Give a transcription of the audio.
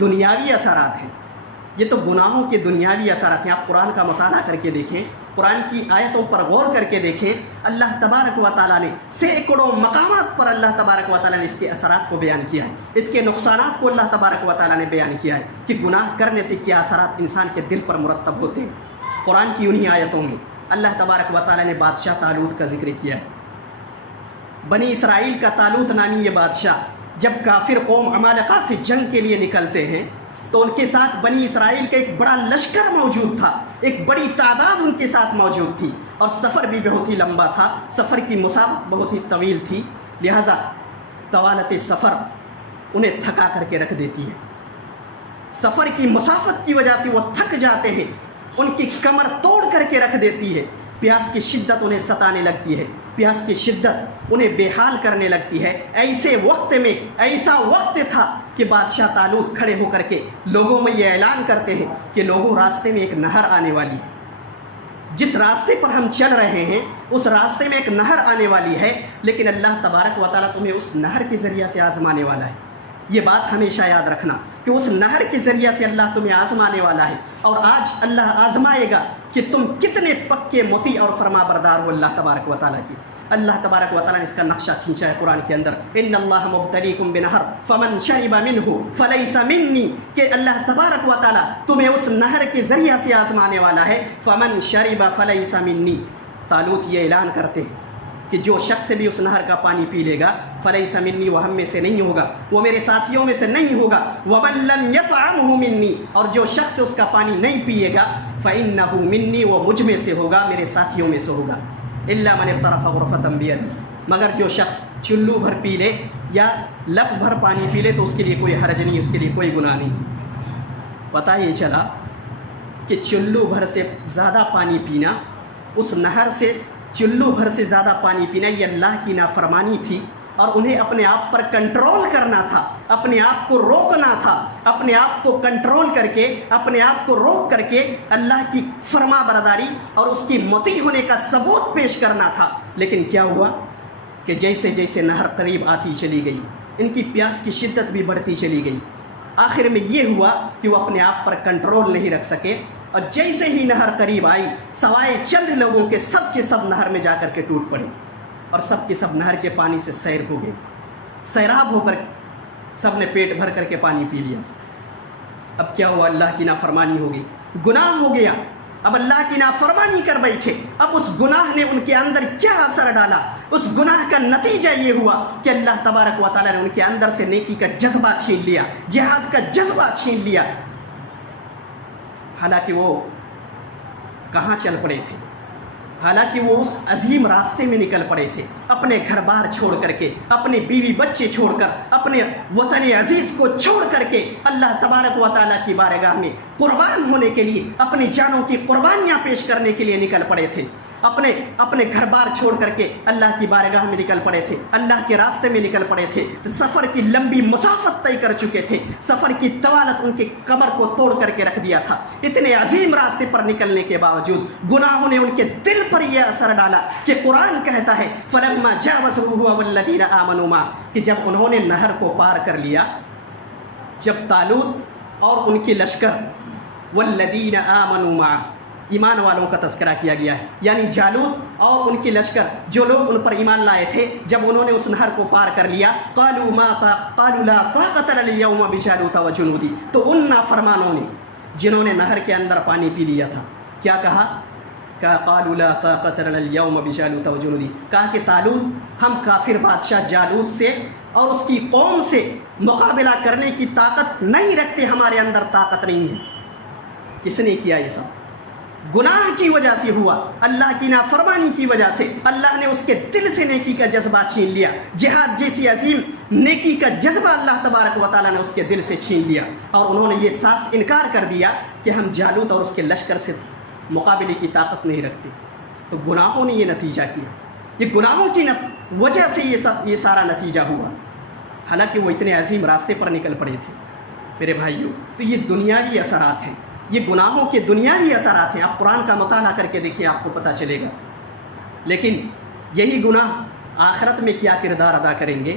دنیاوی اثرات ہیں، یہ تو گناہوں کے دنیاوی اثرات ہیں۔ آپ قرآن کا مطالعہ کر کے دیکھیں، قرآن کی آیتوں پر غور کر کے دیکھیں، اللہ تبارک و تعالیٰ نے سینکڑوں مقامات پر اللہ تبارک و تعالیٰ نے اس کے اثرات کو بیان کیا ہے، اس کے نقصانات کو اللہ تبارک و تعالیٰ نے بیان کیا ہے کہ گناہ کرنے سے کیا اثرات انسان کے دل پر مرتب ہوتے ہیں۔ قرآن کی انہی آیتوں میں اللہ تبارک و تعالیٰ نے بادشاہ طالوت کا ذکر کیا ہے۔ بنی اسرائیل کا طالوت نامی یہ بادشاہ جب کافر قوم عمالقہ سے جنگ کے لیے نکلتے ہیں تو ان کے ساتھ بنی اسرائیل کا ایک بڑا لشکر موجود تھا، ایک بڑی تعداد ان کے ساتھ موجود تھی، اور سفر بھی بہت ہی لمبا تھا، سفر کی مسافت بہت ہی طویل تھی، لہٰذا طوالت سفر انہیں تھکا کر کے رکھ دیتی ہے۔ سفر کی مسافت کی وجہ سے وہ تھک جاتے ہیں، ان کی کمر توڑ کر کے رکھ دیتی ہے، پیاس کی شدت انہیں ستانے لگتی ہے، پیاس کی شدت انہیں بے حال کرنے لگتی ہے۔ ایسے وقت میں ایسا وقت تھا کہ بادشاہ طالوت کھڑے ہو کر کے لوگوں میں یہ اعلان کرتے ہیں کہ لوگوں، راستے میں ایک نہر آنے والی ہے، جس راستے پر ہم چل رہے ہیں اس راستے میں ایک نہر آنے والی ہے، لیکن اللہ تبارک و تعالیٰ تمہیں اس نہر کے ذریعہ سے آزمانے والا ہے۔ یہ بات ہمیشہ یاد رکھنا کہ اس نہر کے ذریعہ سے اللہ تمہیں آزمانے والا ہے، اور آج اللہ آزمائے گا کہ تم کتنے پکے مطیع اور فرما بردار ہو اللہ تبارک و تعالیٰ کی۔ اللہ تبارک و تعالیٰ نے اس کا نقشہ کھینچا ہے قرآن کے اندر، ان اللہ مبتلیکم بنہر فمن شرب منہ فلیس منی، کہ اللہ تبارک و تعالیٰ تمہیں اس نہر کے ذریعہ سے آزمانے والا ہے، فمن شرب فلیس منی۔ طالوت یہ اعلان کرتے ہیں کہ جو شخص بھی اس نہر کا پانی پی لے گا فلیس منی، وہ ہم میں سے نہیں ہوگا، وہ میرے ساتھیوں میں سے نہیں ہوگا، ومن لم یطعمہ منی، اور جو شخص اس کا پانی نہیں پیے گا فإنہ منی، وہ مجھ میں سے ہوگا، میرے ساتھیوں میں سے ہوگا، الا من اغترف غرفۃ بیدہ، مگر جو شخص چلو بھر پی لے یا لپ بھر پانی پی لے تو اس کے لیے کوئی حرج نہیں، اس کے لیے کوئی گناہ نہیں۔ پتہ یہ چلا کہ چلو بھر سے زیادہ پانی پینا، اس نہر سے چلو بھر سے زیادہ پانی پینا، یہ اللہ کی نافرمانی تھی، اور انہیں اپنے آپ پر کنٹرول کرنا تھا، اپنے آپ کو روکنا تھا، اپنے آپ کو کنٹرول کر کے، اپنے آپ کو روک کر کے اللہ کی فرما برداری اور اس کی مطیع ہونے کا ثبوت پیش کرنا تھا۔ لیکن کیا ہوا کہ جیسے جیسے نہر قریب آتی چلی گئی، ان کی پیاس کی شدت بھی بڑھتی چلی گئی، آخر میں یہ ہوا کہ وہ اپنے آپ پر کنٹرول نہیں رکھ سکے، اور جیسے ہی نہر قریب آئی سوائے چند لوگوں کے سب نہر میں جا کر کے ٹوٹ پڑے، اور سب کے سب نہر کے پانی سے سیر ہو گئے، سیراب ہو کر سب نے پیٹ بھر کر کے پانی پی لیا۔ اب کیا ہوا؟ اللہ کی نافرمانی ہو گئی، گناہ ہو گیا، اب اللہ کی نافرمانی کر بیٹھے۔ اب اس گناہ نے ان کے اندر کیا اثر ڈالا؟ اس گناہ کا نتیجہ یہ ہوا کہ اللہ تبارک و تعالیٰ نے ان کے اندر سے نیکی کا جذبہ چھین لیا، جہاد کا جذبہ چھین لیا۔ حالانکہ وہ کہاں چل پڑے تھے؟ حالانکہ وہ اس عظیم راستے میں نکل پڑے تھے، اپنے گھر بار چھوڑ کر کے، اپنے بیوی بچے چھوڑ کر، اپنے وطن عزیز کو چھوڑ کر کے اللہ تبارک و تعالیٰ کی بارگاہ میں قربان ہونے کے لیے، اپنی جانوں کی قربانیاں پیش کرنے کے لیے نکل پڑے تھے، اپنے گھر بار چھوڑ کر کے اللہ کی بارگاہ میں نکل پڑے تھے، اللہ کے راستے میں نکل پڑے تھے، سفر کی لمبی مسافت طے کر چکے تھے، سفر کی طوالت ان کے کمر کو توڑ کر کے رکھ دیا تھا۔ اتنے عظیم راستے پر نکلنے کے باوجود گناہوں نے ان کے دل پر یہ اثر ڈالا کہ قرآن کہتا ہے فلما جاوزہ هو والذین آمنوا معه، کہ جب انہوں نے نہر کو پار کر لیا، جب طالوت اور ان کے لشکر والذین آمنوا معه، ایمان والوں کا تذکرہ کیا گیا ہے، یعنی جالوت اور ان کے لشکر جو لوگ ان پر ایمان لائے تھے، جب انہوں نے اس نہر کو پار کر لیا قالوا لا طاقت لنا اليوم بجالوت وجنودی، تو ان نافرمانوں نے جنہوں نے نہر کے اندر پانی پی لیا تھا کیا کہا؟ قالوا لا طاقت لنا اليوم بجالوت وجنودی، کہا کہ طالوت، ہم کافر بادشاہ جالوت سے اور اس کی قوم سے مقابلہ کرنے کی طاقت نہیں رکھتے، ہمارے اندر طاقت نہیں ہے۔ کس نے کیا یہ سب؟ گناہ کی وجہ سے ہوا، اللہ کی نافرمانی کی وجہ سے اللہ نے اس کے دل سے نیکی کا جذبہ چھین لیا، جہاد جیسی عظیم نیکی کا جذبہ اللہ تبارک و تعالیٰ نے اس کے دل سے چھین لیا، اور انہوں نے یہ صاف انکار کر دیا کہ ہم جالوت اور اس کے لشکر سے مقابلے کی طاقت نہیں رکھتے۔ تو گناہوں نے یہ نتیجہ کیا، یہ گناہوں کی وجہ سے یہ سارا نتیجہ ہوا، حالانکہ وہ اتنے عظیم راستے پر نکل پڑے تھے۔ میرے بھائیوں، تو یہ دنیاوی اثرات ہیں، یہ گناہوں کے دنیاوی اثرات ہیں۔ آپ قرآن کا مطالعہ کر کے دیکھیں، آپ کو پتہ چلے گا۔ لیکن یہی گناہ آخرت میں کیا کردار ادا کریں گے؟